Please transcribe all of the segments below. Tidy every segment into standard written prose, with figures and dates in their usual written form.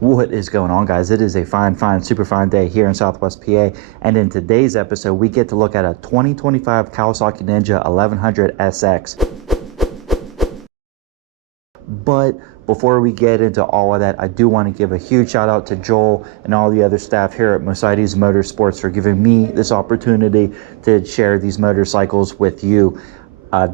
What is going on, guys? It is a fine, super fine day here in Southwest PA, and in today's episode we get to look at a 2025 Kawasaki Ninja 1100 SX. But before we get into all of that, I do want to give a huge shout out to Joel and all the other staff here at Mercedes Motorsports for giving me this opportunity to share these motorcycles with you.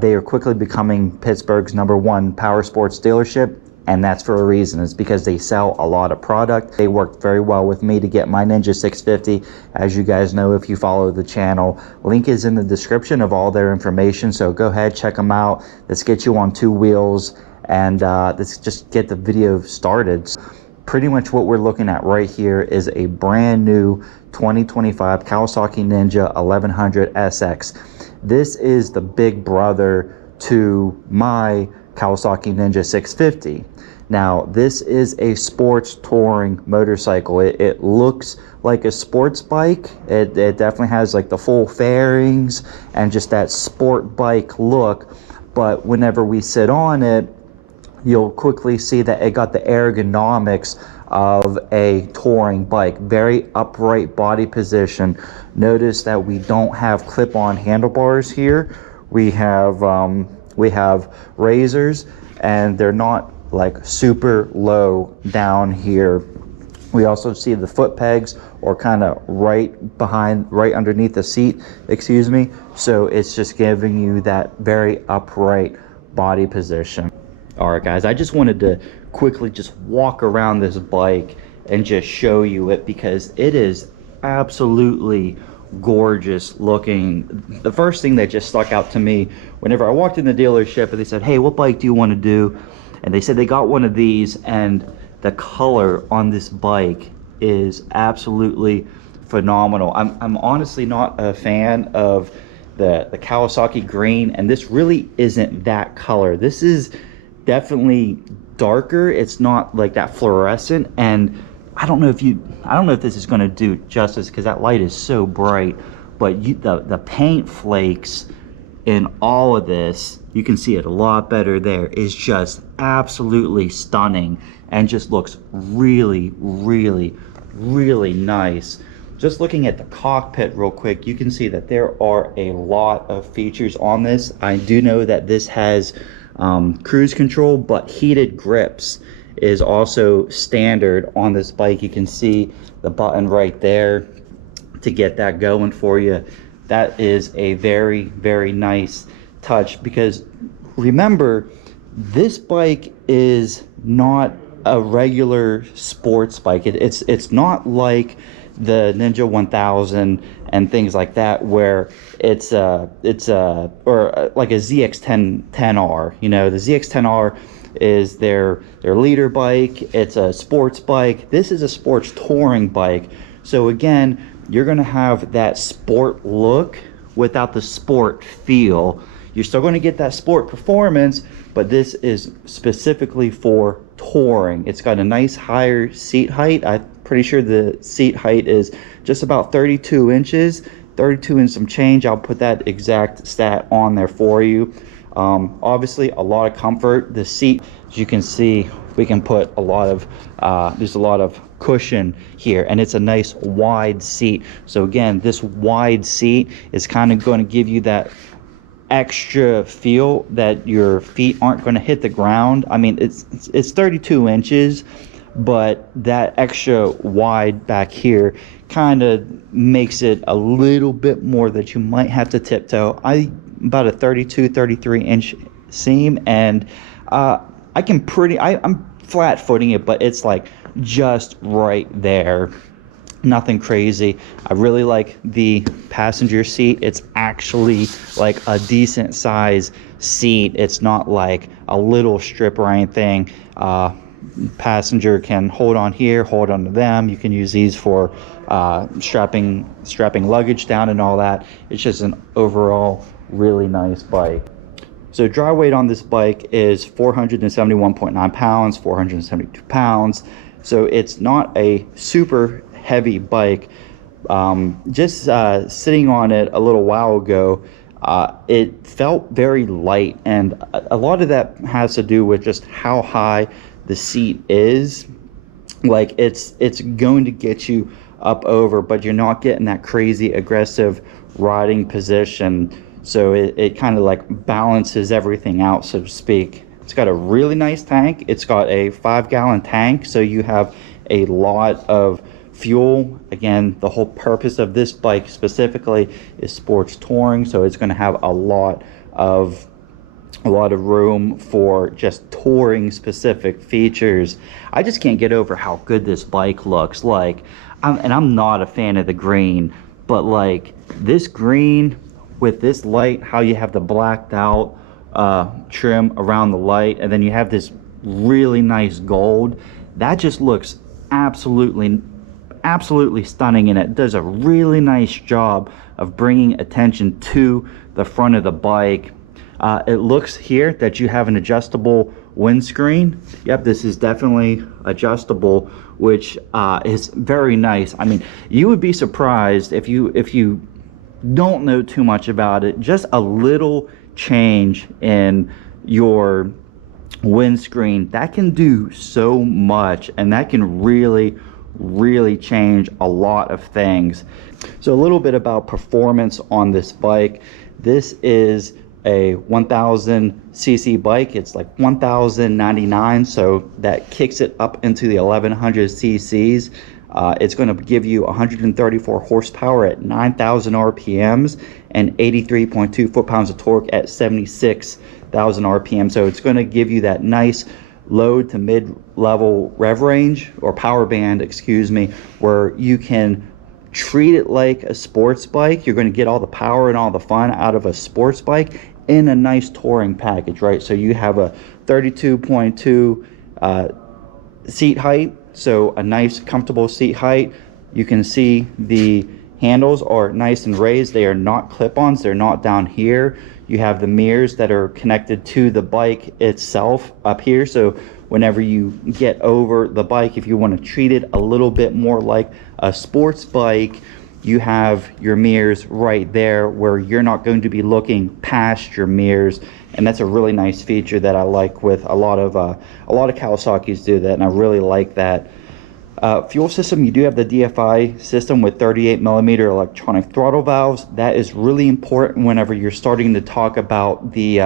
They are quickly becoming Pittsburgh's #1 power sports dealership, and that's for a reason. It's because they sell a lot of product. They worked very well with me to get my Ninja 650. As you guys know, if you follow the channel, link is in the description of all their information, so go ahead, check them out. Let's get you on two wheels, and let's just get the video started. Pretty much what we're looking at right here is a brand new 2025 Kawasaki Ninja 1100 SX. This is the big brother to my Kawasaki Ninja 650. Now, this is a sports touring motorcycle. It looks like a sports bike. It definitely has like the full fairings and just that sport bike look. But whenever we sit on it, you'll quickly see that it got the ergonomics of a touring bike. Very upright body position. Notice that we don't have clip-on handlebars here. We have razors, and they're not like super low down here. We also see the foot pegs or kind of right underneath the seat, excuse me. So it's just giving you that very upright body position. All right, guys, I just wanted to quickly just walk around this bike and just show you it because it is absolutely gorgeous looking. The first thing that just stuck out to me whenever I walked in the dealership and they said, hey, what bike do you want to do? And they said they got one of these, and the color on this bike is absolutely phenomenal. I'm honestly not a fan of the Kawasaki green, and this really isn't that color. This is definitely darker. It's not like that fluorescent, and I don't know if this is going to do justice because that light is so bright, but the paint flakes in all of this, you can see it a lot better there, is just absolutely stunning and just looks really nice. Just looking at the cockpit real quick, you can see that there are a lot of features on this. I do know that this has cruise control, but heated grips is also standard on this bike. You can see the button right there to get that going for you. That is a very nice touch, because remember, this bike is not a regular sports bike. It's not like the Ninja 1000 and things like that, where it's like a ZX10R. You know, the ZX10R is their leader bike. It's a sports bike. This is a sports touring bike. So again, you're going to have that sport look without the sport feel. You're still going to get that sport performance, but this is specifically for touring. It's got a nice higher seat height. I'm pretty sure the seat height is just about 32 inches, 32 and some change. I'll put that exact stat on there for you. Obviously a lot of comfort. The seat, as you can see, we can put a lot of there's a lot of cushion here, and it's a nice wide seat. So again, this wide seat is kind of going to give you that extra feel that your feet aren't going to hit the ground. I mean, it's 32 inches, but that extra wide back here kind of makes it a little bit more that you might have to tiptoe. About a 33 inch seam, and I'm flat footing it, but it's like just right there. Nothing crazy. I really like the passenger seat. It's actually like a decent size seat. It's not like a little strip or anything. Passenger can hold on here, hold on to them. You can use these for strapping luggage down and all that. It's just an overall really nice bike. So dry weight on this bike is 471.9 pounds, 472 pounds. So it's not a super heavy bike. Just sitting on it a little while ago, it felt very light, and a lot of that has to do with just how high the seat is. Like it's going to get you up over, but you're not getting that crazy aggressive riding position. So it kind of like balances everything out, so to speak. It's got a really nice tank. It's got a 5-gallon tank, so you have a lot of fuel. Again, the whole purpose of this bike specifically is sports touring, so it's going to have a lot of room for just touring specific features. I just can't get over how good this bike looks. Like, I'm not a fan of the green, but like this green with this light, how you have the blacked out trim around the light, and then you have this really nice gold, that just looks absolutely stunning, and it does a really nice job of bringing attention to the front of the bike. It looks here that you have an adjustable windscreen. Yep, this is definitely adjustable, which is very nice. I mean, you would be surprised if you don't know too much about it. Just a little change in your windscreen, that can do so much, and that can really change a lot of things. So a little bit about performance on this bike. This is a 1000cc bike. It's like 1099, so that kicks it up into the 1100 cc's. It's going to give you 134 horsepower at 9,000 rpms and 83.2 foot-pounds of torque at 76,000 rpm. So it's going to give you that nice low to mid-level rev range, or power band, excuse me, where you can treat it like a sports bike. You're going to get all the power and all the fun out of a sports bike in a nice touring package, right? So you have a 32.2 seat height, so a nice comfortable seat height. You can see the handles are nice and raised. They are not clip-ons, they're not down here. You have the mirrors that are connected to the bike itself up here, so whenever you get over the bike, if you want to treat it a little bit more like a sports bike, you have your mirrors right there where you're not going to be looking past your mirrors. And that's a really nice feature that I like with a lot of Kawasaki's do that, and I really like that. Fuel system, you do have the DFI system with 38mm electronic throttle valves. That is really important whenever you're starting to talk about the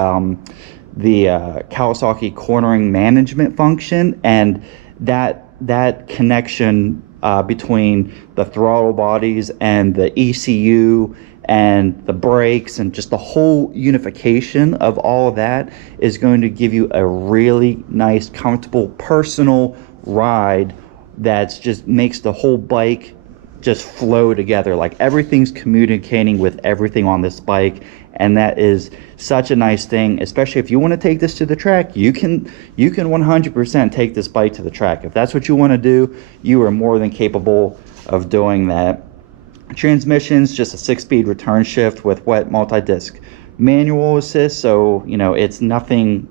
Kawasaki cornering management function, and that connection between the throttle bodies and the ECU and the brakes and just the whole unification of all of that is going to give you a really nice, comfortable, personal ride that just makes the whole bike just flow together. Like everything's communicating with everything on this bike, and that is such a nice thing. Especially if you want to take this to the track, you can 100% take this bike to the track. If that's what you want to do, you are more than capable of doing that. Transmission's just a 6-speed return shift with wet multi-disc manual assist, so you know it's nothing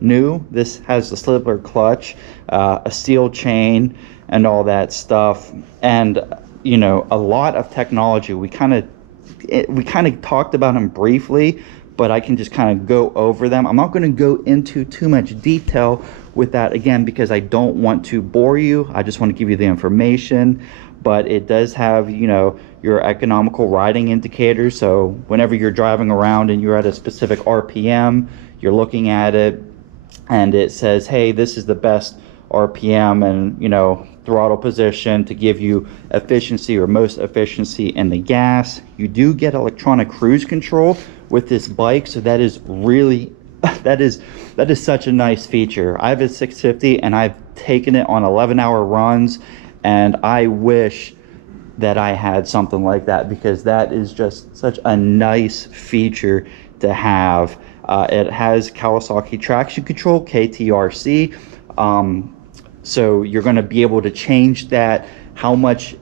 new. This has the slipper clutch, a steel chain, and all that stuff, and you know, a lot of technology. We kind of talked about them briefly, but I can just kind of go over them. I'm not going to go into too much detail with that, again, because I don't want to bore you. I just want to give you the information. But it does have, you know, your economical riding indicators. So whenever you're driving around and you're at a specific RPM, you're looking at it and it says, hey, this is the best RPM and, you know, throttle position to give you efficiency or most efficiency in the gas. You do get electronic cruise control with this bike, so that is really that is such a nice feature. I have a 650 and I've taken it on 11-hour runs, and I wish that I had something like that, because that is just such a nice feature to have. It has Kawasaki traction control, KTRC, so you're going to be able to change that, how much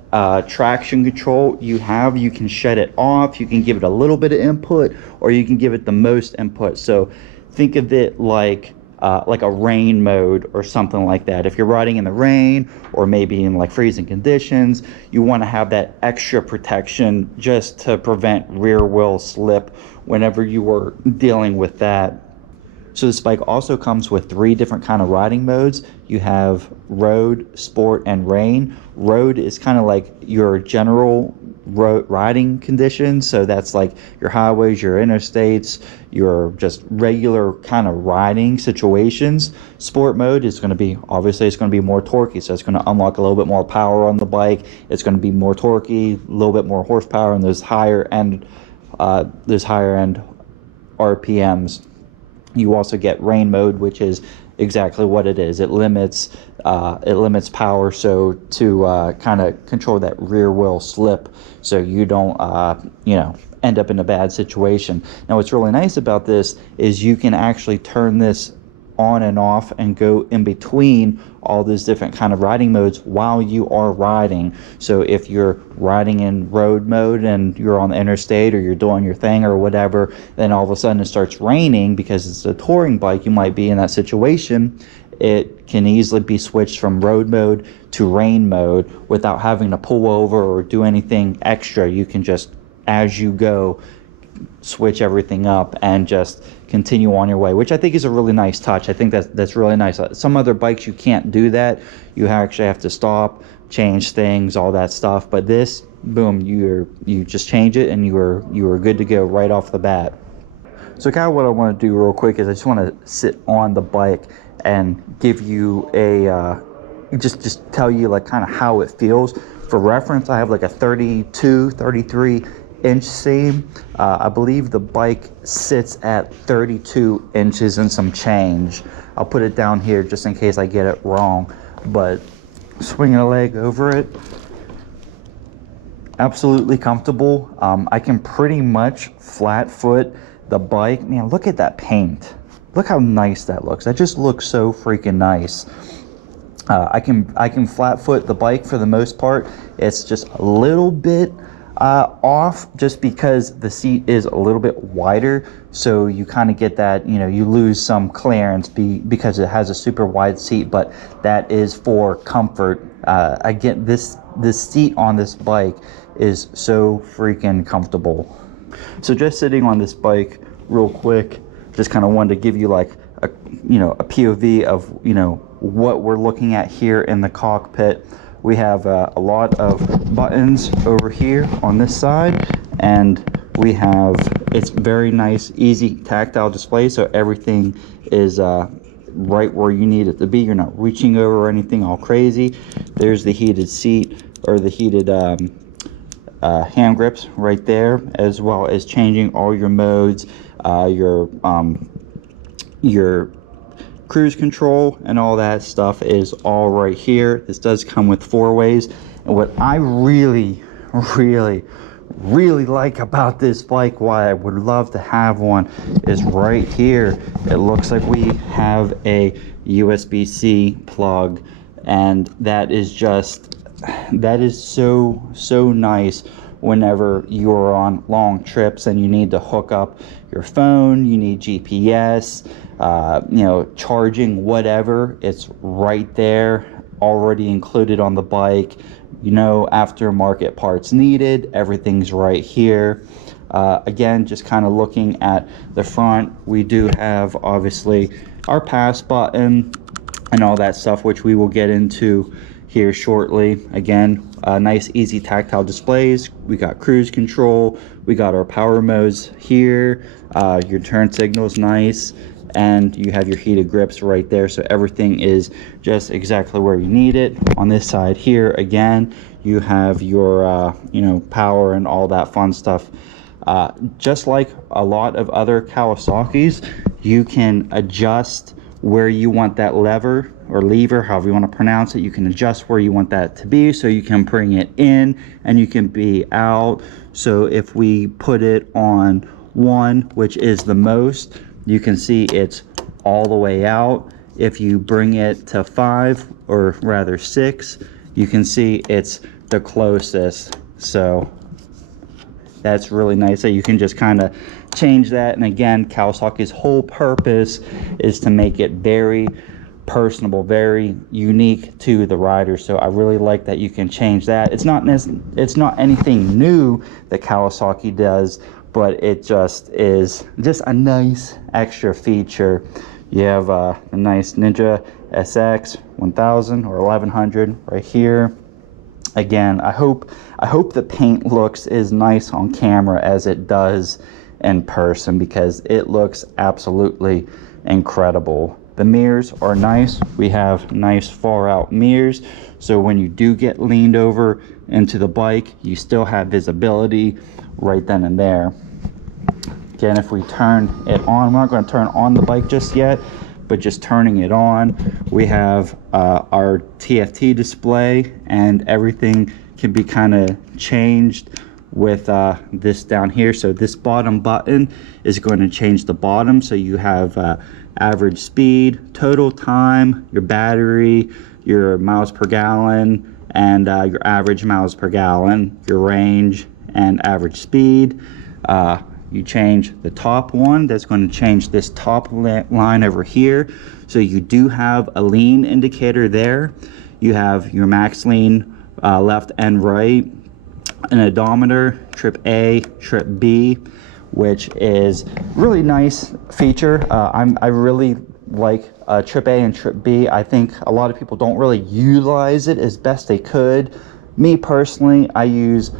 traction control you have. You can shut it off, you can give it a little bit of input, or you can give it the most input. So think of it like a rain mode or something like that. If you're riding in the rain or maybe in like freezing conditions, you want to have that extra protection just to prevent rear wheel slip whenever you were dealing with that. So this bike also comes with 3 different kind of riding modes. You have road, sport, and rain. Road is kind of like your general road riding conditions. So that's like your highways, your interstates, your just regular kind of riding situations. Sport mode is going to be, obviously it's going to be more torquey. So it's going to unlock a little bit more power on the bike. It's going to be more torquey, a little bit more horsepower, and there's higher end RPMs. You also get rain mode, which is exactly what it is. It limits power, so to kind of control that rear wheel slip, so you don't end up in a bad situation. Now, what's really nice about this is you can actually turn this on and off and go in between all those different kind of riding modes while you are riding. So if you're riding in road mode and you're on the interstate, or you're doing your thing or whatever, then all of a sudden it starts raining because it's a touring bike, you might be in that situation. It can easily be switched from road mode to rain mode without having to pull over or do anything extra. You can just, as you go, switch everything up and just continue on your way, which I think is a really nice touch. I think that's really nice. Some other bikes you can't do that. You actually have to stop, change things, all that stuff. But this, boom, you just change it and you are good to go right off the bat. So kind of what I want to do real quick is I just want to sit on the bike and give you a just tell you like kind of how it feels. For reference, I have like a 33 inch seam. I believe the bike sits at 32 inches and some change. I'll put it down here just in case I get it wrong, but swinging a leg over it, absolutely comfortable. I can pretty much flat foot the bike. Man, look at that paint. Look how nice that looks. That just looks so freaking nice. I can flat foot the bike for the most part. It's just a little bit off just because the seat is a little bit wider, so you kind of get that, you lose some clearance because it has a super wide seat, but that is for comfort. Again, this seat on this bike is so freaking comfortable. So just sitting on this bike real quick, just kind of wanted to give you like a POV of what we're looking at here in the cockpit. We have a lot of buttons over here on this side, and it's very nice, easy tactile display, so everything is right where you need it to be. You're not reaching over or anything all crazy. There's the heated seat, or the heated hand grips right there, as well as changing all your modes, your cruise control and all that stuff is all right here. This does come with 4 ways, and what I really like about this bike, why I would love to have one, is right here. It looks like we have a USB-C plug, and that is so nice whenever you're on long trips and you need to hook up your phone, you need GPS, charging, whatever. It's right there, already included on the bike. Aftermarket parts needed, everything's right here. Again, just kind of looking at the front, we do have obviously our pass button and all that stuff, which we will get into here shortly. Again, nice easy tactile displays. We got cruise control, we got our power modes here, your turn signals, nice, and you have your heated grips right there, so everything is just exactly where you need it. On this side here, again, you have your power and all that fun stuff. Just like a lot of other Kawasaki's, you can adjust where you want that lever or lever, however you want to pronounce it. You can adjust where you want that to be, so you can bring it in and you can be out. So if we put it on 1, which is the most, you can see it's all the way out. If you bring it to 5, or rather 6, you can see it's the closest. So that's really nice that you can just kind of change that. And again, Kawasaki's whole purpose is to make it very personable, very unique to the rider. So I really like that you can change that. It's not anything new that Kawasaki does, but it just is just a nice extra feature. You have a nice Ninja SX 1000 or 1100 right here. Again, I hope the paint looks as nice on camera as it does in person, because it looks absolutely incredible. The mirrors are nice. We have nice far out mirrors, so when you do get leaned over into the bike, you still have visibility right then and there. Again, if we turn it on, we're not going to turn on the bike just yet, but just turning it on, we have our TFT display, and everything can be kind of changed with this down here. So this bottom button is going to change the bottom, so you have average speed, total time, your battery, your miles per gallon, and your average miles per gallon, your range and average speed. You change the top one, that's going to change this top line over here. So you do have a lean indicator there. You have your max lean left and right, an odometer, trip A, trip B, which is really nice feature. I really like trip A and trip B. I think a lot of people don't really utilize it as best they could. Me personally, I use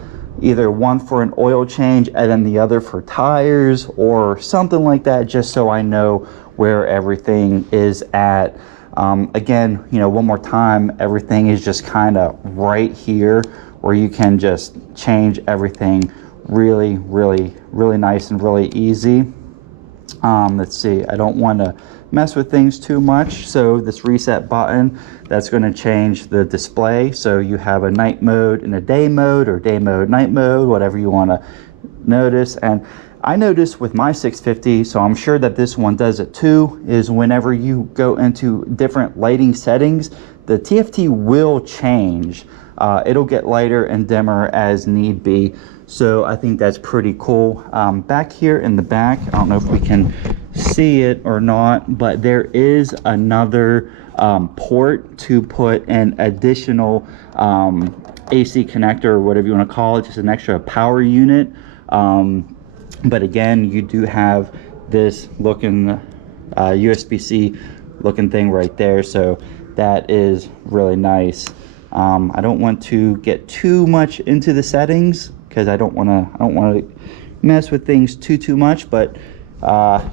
either one for an oil change and then the other for tires or something like that, just so I know where everything is at. Again, you know, one more time, everything is just kind of right here where you can just change everything really nice and really easy. Let's see, I don't want to mess with things too much, so this reset button, that's going to change the display. So you have a night mode and a day mode, or day mode, night mode, whatever you want to notice. And I noticed with my 650, so I'm sure that this one does it too, is whenever you go into different lighting settings, the TFT will change. It'll get lighter and dimmer as need be. So I think that's pretty cool. Back here in the back, I don't know if we can see it or not, but there is another port to put an additional AC connector, or whatever you want to call it, just an extra power unit. But again, you do have this looking USB-C looking thing right there, so that is really nice. I don't want to get too much into the settings because I don't want to mess with things too much, but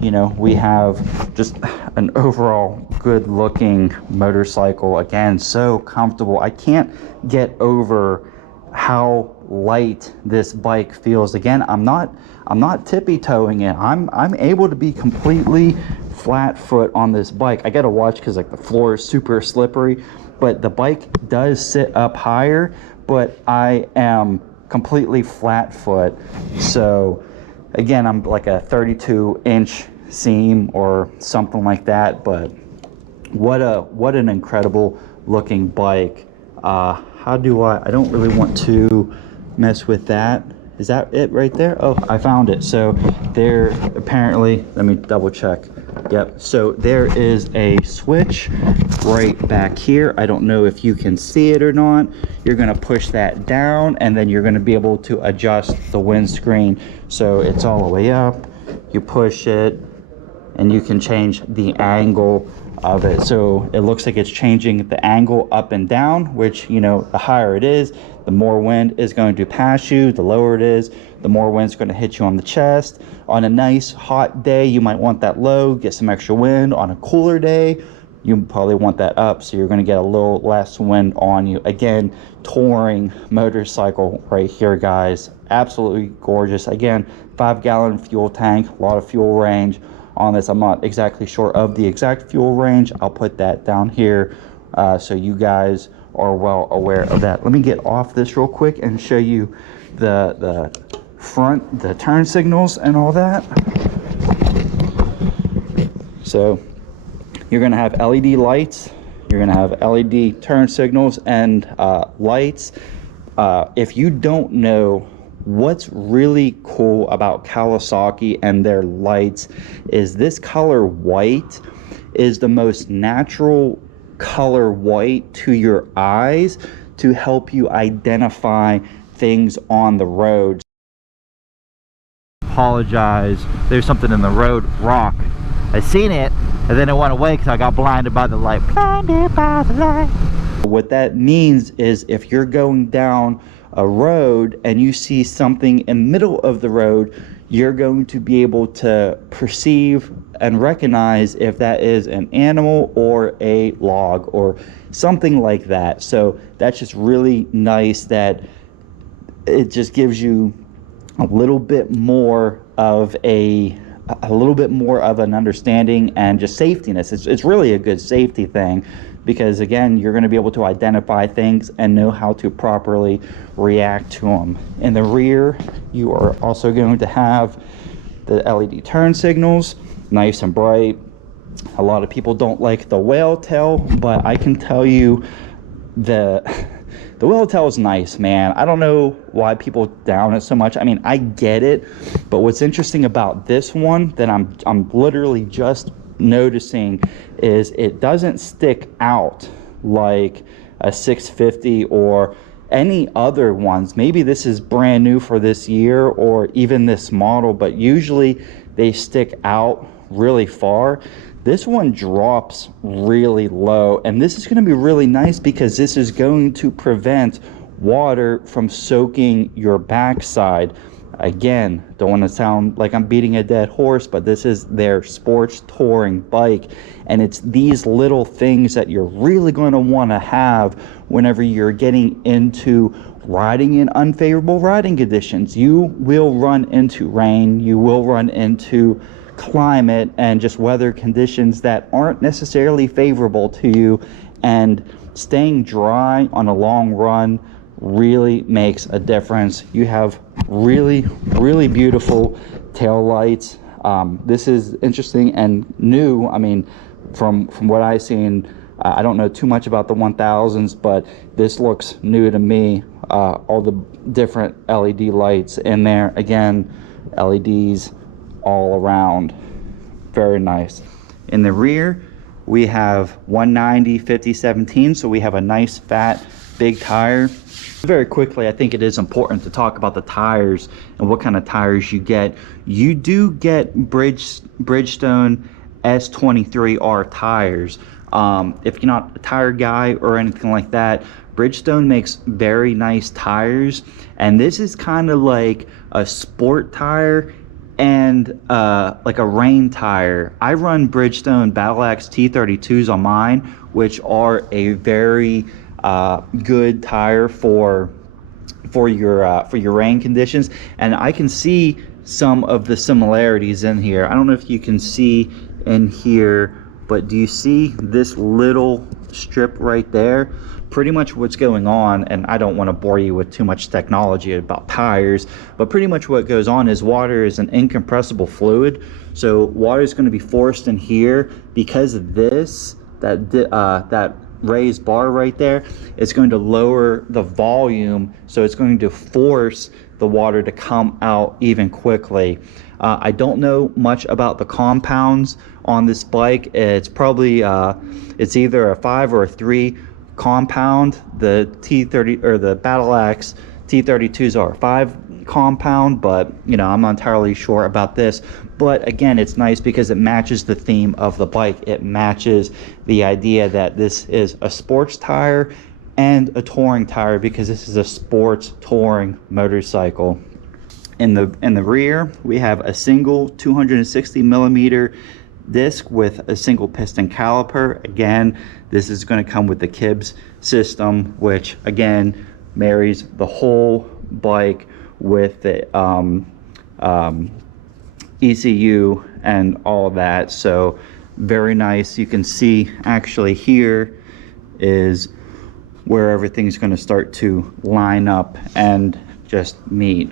you know, we have just an overall good looking motorcycle. Again, so comfortable. I can't get over how light this bike feels. Again, I'm not tippy toeing it. I'm able to be completely flat foot on this bike. I gotta watch because like the floor is super slippery, but the bike does sit up higher, but I am completely flat foot. So again, I'm like a 32-inch seam or something like that, but what an incredible looking bike. How do I don't really want to mess with that. Is that it right there? Oh, I found it. So there, apparently, let me double check. Yep, so there is a switch right back here. I don't know if you can see it or not. You're gonna push that down, and then you're gonna be able to adjust the windscreen. So it's all the way up, you push it, and you can change the angle of it. So it looks like it's changing the angle up and down, which, you know, the higher it is, the more wind is going to pass you. The lower it is, the more wind's going to hit you on the chest. On a nice hot day, you might want that low, get some extra wind. On a cooler day, you probably want that up, so you're going to get a little less wind on you. Again, touring motorcycle right here, guys. Absolutely gorgeous. Again, 5-gallon fuel tank, a lot of fuel range on this. I'm not exactly sure of the exact fuel range. I'll put that down here so you guys are well aware of that. Let me get off this real quick and show you the front, the turn signals and all that. So you're going to have LED lights, you're going to have LED turn signals and lights. If you don't know, what's really cool about Kawasaki and their lights is this color white is the most natural color white to your eyes to help you identify things on the road. apologize. There's something in the road. Rock. I seen it, and then it went away because I got blinded by the light. Blinded by the light. What that means is if you're going down a road and you see something in the middle of the road, you're going to be able to perceive and recognize if that is an animal or a log or something like that. So that's just really nice that it just gives you a little bit more of an understanding and just safetiness. It's really a good safety thing, because again, you're going to be able to identify things and know how to properly react to them. In the rear, you are also going to have the LED turn signals, nice and bright. A lot of people don't like the whale tail, but I can tell you the whale tail is nice, man. I don't know why people down it so much. I mean, I get it, but what's interesting about this one that I'm literally just noticing is it doesn't stick out like a 650 or any other ones. Maybe this is brand new for this year or even this model, but usually they stick out really far. This one drops really low, and this is going to be really nice because this is going to prevent water from soaking your backside. Again, don't want to sound like I'm beating a dead horse, but this is their sports touring bike, and it's these little things that you're really going to want to have whenever you're getting into riding in unfavorable riding conditions. You will run into rain, you will run into climate and just weather conditions that aren't necessarily favorable to you, and staying dry on a long run really makes a difference. You have really beautiful tail lights. This is interesting and new. I mean, from what I've seen, I don't know too much about the 1000s, but this looks new to me. All the different LED lights in there, again, LEDs all around. Very nice. In the rear, we have 190 50/17, so we have a nice fat big tire. Very quickly, I think it is important to talk about the tires and what kind of tires you get. You do get Bridgestone S23R tires. If you're not a tire guy or anything like that, Bridgestone makes very nice tires, and this is kind of like a sport tire and like a rain tire. I run Bridgestone Battle Axe T32s on mine, which are a very good tire for your rain conditions, and I can see some of the similarities in here. I don't know if you can see in here, but do you see this little strip right there? Pretty much what's going on, and I don't want to bore you with too much technology about tires, but pretty much what goes on is water is an incompressible fluid, so water is going to be forced in here because of this, that raised bar right there. It's going to lower the volume, so it's going to force the water to come out even quickly. I don't know much about the compounds on this bike. It's probably it's either a 5 or a 3 compound. The T30 or the Battle Axe T32s are 5 compound, but you know, I'm not entirely sure about this. But again, it's nice because it matches the theme of the bike. It matches the idea that this is a sports tire and a touring tire, because this is a sports touring motorcycle. In the rear, we have a single 260 millimeter disc with a single piston caliper. Again, this is going to come with the Kibs system, which again marries the whole bike with the ECU and all that. So very nice. You can see actually here is where everything's going to start to line up and just meet.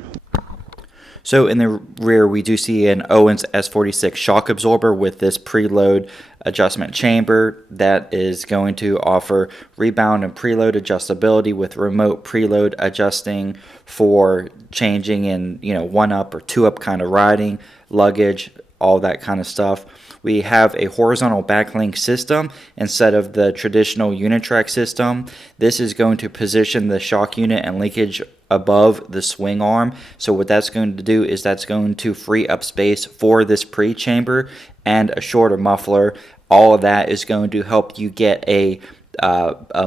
So in the rear, we do see an Owens S46 shock absorber with this preload adjustment chamber that is going to offer rebound and preload adjustability with remote preload adjusting for changing in, you know, 1-up or 2-up kind of riding, luggage, all that kind of stuff. We have a horizontal backlink system instead of the traditional Unitrack system. This is going to position the shock unit and linkage above the swing arm. So what that's going to do is that's going to free up space for this pre-chamber and a shorter muffler. All of that is going to help you get a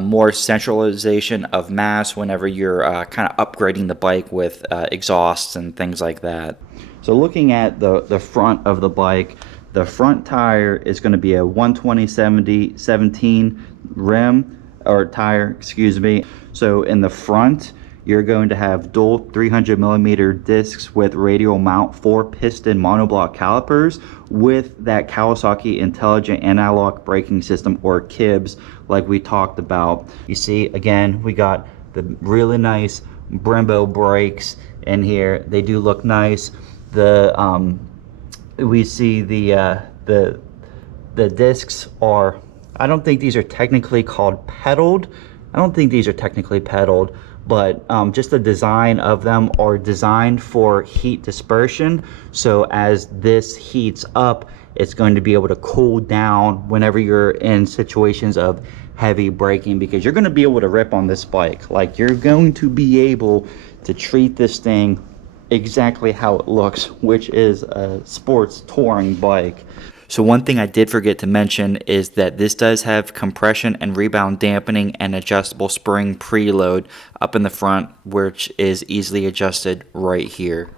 more centralization of mass whenever you're kind of upgrading the bike with exhausts and things like that. So looking at the front of the bike, the front tire is going to be a 120/17 rim, or tire, excuse me. So in the front, you're going to have dual 300mm discs with radial mount 4-piston monoblock calipers with that Kawasaki Intelligent Analog Braking System, or KIBS, like we talked about. You see, again, we got the really nice Brembo brakes in here. They do look nice. We see the discs are, I don't think these are technically called pedaled. I don't think these are technically pedaled, but just the design of them are designed for heat dispersion. So as this heats up, it's going to be able to cool down whenever you're in situations of heavy braking, because you're going to be able to rip on this bike. Like, you're going to be able to treat this thing exactly how it looks, which is a sports touring bike. So one thing I did forget to mention is that this does have compression and rebound dampening and adjustable spring preload up in the front, which is easily adjusted right here.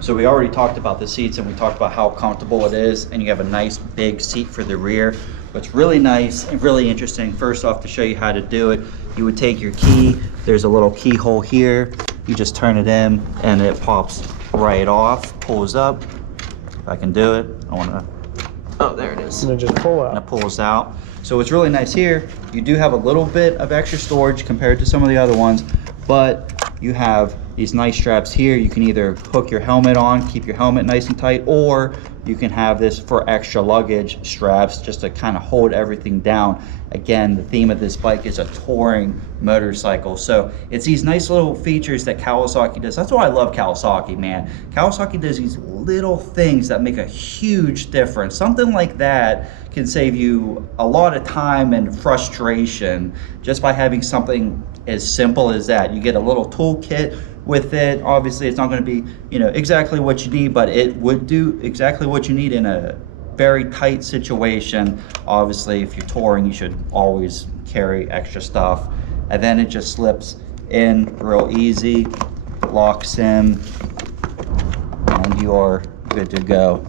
So we already talked about the seats, and we talked about how comfortable it is, and you have a nice big seat for the rear. What's really nice and really interesting, first off, to show you how to do it, you would take your key, there's a little keyhole here, you just turn it in and it pops right off, pulls up. If I can do it, I want to, oh, there it is. And then just pull out. And it pulls out. So what's really nice here, you do have a little bit of extra storage compared to some of the other ones, but you have these nice straps here. You can either hook your helmet on, keep your helmet nice and tight, or you can have this for extra luggage straps just to kind of hold everything down. Again, the theme of this bike is a touring motorcycle. So it's these nice little features that Kawasaki does. That's why I love Kawasaki, man. Kawasaki does these little things that make a huge difference. Something like that can save you a lot of time and frustration just by having something as simple as that. You get a little toolkit with it. Obviously, it's not going to be, exactly what you need, but it would do exactly what you need in a very tight situation. Obviously, if you're touring, you should always carry extra stuff. And then it just slips in real easy, locks in, and you're good to go.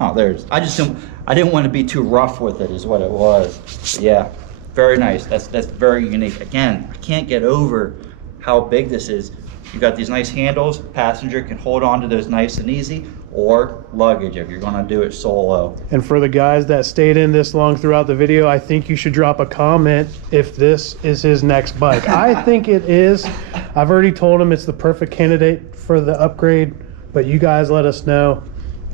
Oh, I didn't want to be too rough with it, is what it was. But yeah, very nice. That's very unique. Again, I can't get over how big this is. You got these nice handles. Passenger can hold on to those nice and easy, or luggage if you're going to do it solo. And for the guys that stayed in this long throughout the video, I think you should drop a comment if this is his next bike. I think it is. I've already told him it's the perfect candidate for the upgrade, but you guys let us know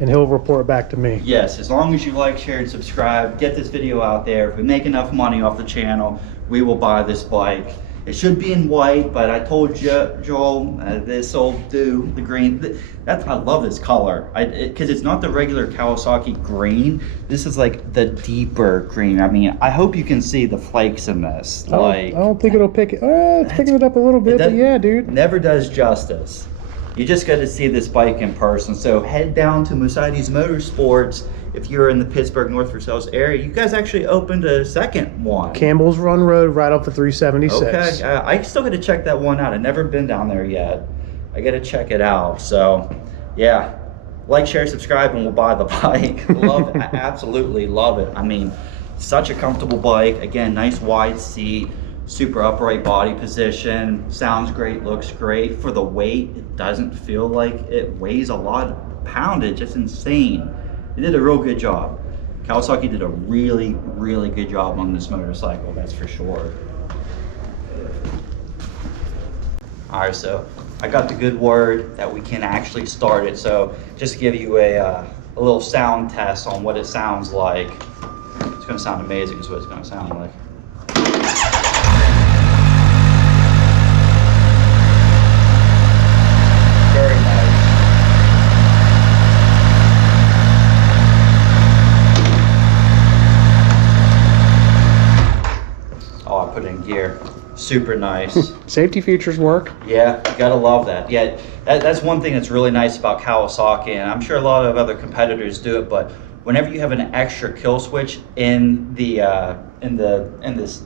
and he'll report back to me. Yes, as long as you like, share, and subscribe, get this video out there. If we make enough money off the channel, we will buy this bike. It should be in white, but I told Joel, this will do the green. I love this color, because it's not the regular Kawasaki green. This is like the deeper green. I mean, I hope you can see the flakes in this. I don't think it'll pick it. It's picking it up a little bit, but yeah, dude. Never does justice. You just got to see this bike in person. So head down to Mercedes Motorsports if you're in the Pittsburgh, North Versailles area. You guys actually opened a second one. Campbell's Run Road, right off the 376. Okay, I still got to check that one out. I've never been down there yet. I got to check it out. So yeah, like, share, subscribe, and we'll buy the bike. Love it. I absolutely love it. I mean, such a comfortable bike. Again, nice wide seat. Super upright body position, sounds great, looks great. For the weight, it doesn't feel like it weighs a lot of poundage. It's insane. They did a real good job. Kawasaki did a really, really good job on this motorcycle, that's for sure. All right, so I got the good word that we can actually start it. So just to give you a little sound test on what it sounds like. It's gonna sound amazing is what it's gonna sound like. Very nice. Oh, I put it in gear. Super nice. Safety features work. Yeah, you gotta love that. Yeah, that's one thing that's really nice about Kawasaki, and I'm sure a lot of other competitors do it. But whenever you have an extra kill switch in the in this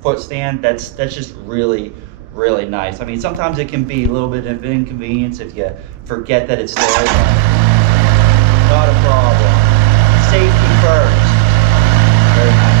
foot stand, that's just really nice. I mean, sometimes it can be a little bit of inconvenience if you forget that it's there. But not a problem. Safety first. Very nice.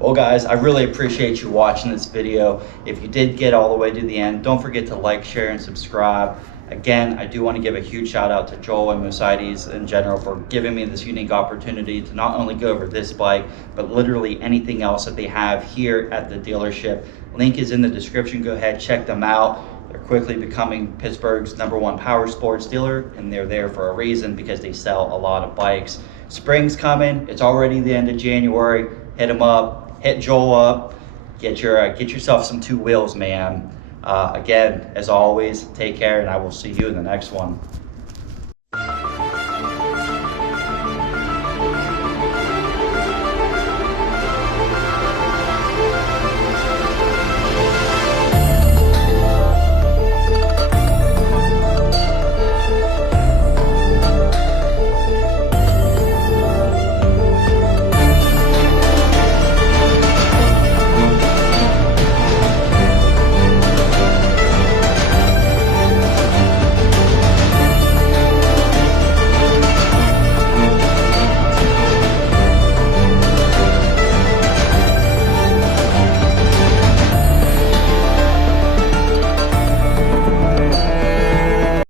Well guys, I really appreciate you watching this video. If you did get all the way to the end, don't forget to like, share, and subscribe. Again, I do want to give a huge shout out to Joel and Mercedes in general for giving me this unique opportunity to not only go over this bike, but literally anything else that they have here at the dealership. Link is in the description. Go ahead, check them out. They're quickly becoming Pittsburgh's #1 power sports dealer, and they're there for a reason because they sell a lot of bikes. Spring's coming. It's already the end of January. Hit them up. Hit Joel up, get yourself some 2 wheels, man. Again, as always, take care, and I will see you in the next one.